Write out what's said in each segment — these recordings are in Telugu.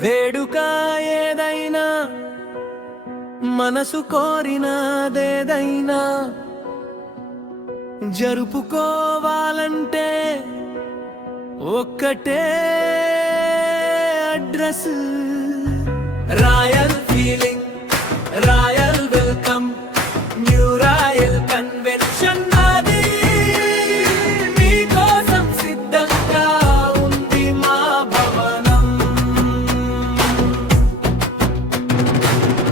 వేడుక ఏదైనా మనసు కోరినదేదైనా జరుపుకోవాలంటే ఒక్కటే address. Royal feeling, royal welcome, new royal convention. అది మీకోసం సిద్ధంగా ఉంది మా భవనం.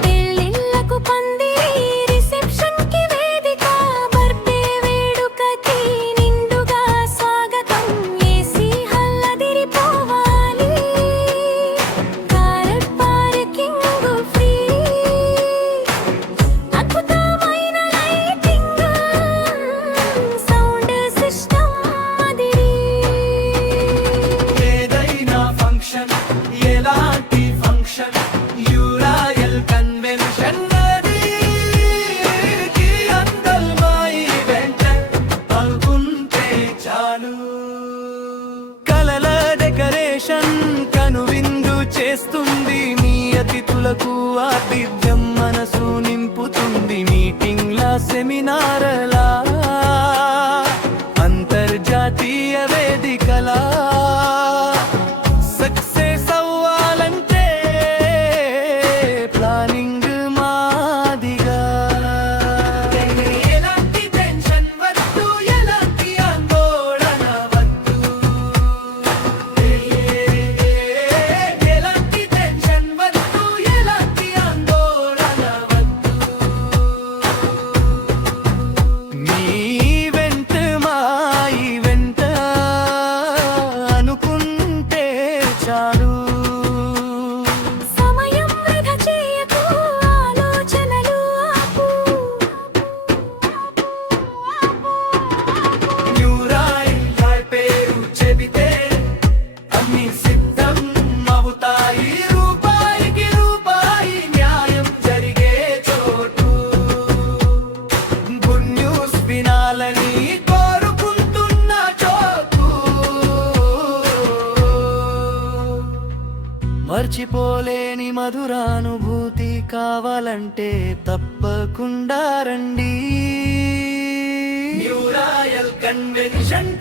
పెళ్ళిళ్ళకు పందిరి, రిసెప్షన్ కి వేదిక, బర్త్డే వేడుకకి నిండుగా స్వాగతం. ఏసీ హల్లదిరిపోవాలి, కార్ పార్కింగ్ ఫ్రీ, అద్భుతమైన లైటింగ్, సౌండ్ సిస్టమ్ అదిరి. ఏదైనా ఫంక్షన్, ఎలాంటి ఫంక్షన్, యూరాయల్ కన్వెన్షన్. అది అందల్ మా ఈవెంట్ అనుకుంటే చాలు. కలల డెకరేషన్ కనువిందు చేస్తుంది, మీ అతిథులకు ఆతిథ్యం మనసు నింపుతుంది. మీటింగ్ల సెమినార్లా, అంతర్జాతీయ వేదికలా సక్సెస్ అవ్వాలంటే ప్లానింగ్ మాదిగా. ఎలాంటి టెన్షన్ వద్దు, ఎలాంటి ఆందోళన వద్దు. ఎలాంటి టెన్షన్ వద్దు, ఎలాంటి ఆందోళన వద్దు. మీ ఈవెంట్ మా ఈవెంట్ అనుకుంటే చాలు. సమయం వృధా చేయకు, ఆలోచనలు ఆపు. న్యూ రాయల్ పేరు చెబితే అన్ని సిద్ధం అవుతాయి. రూపాయికి రూపాయి న్యాయం జరిగే చోటు. గుడ్ న్యూస్ వినాలని కోరుకుంటున్న చోటు. మర్చిపోలేని మధురానుభూతి కావాలంటే తప్పకుండా రండి. New royal convention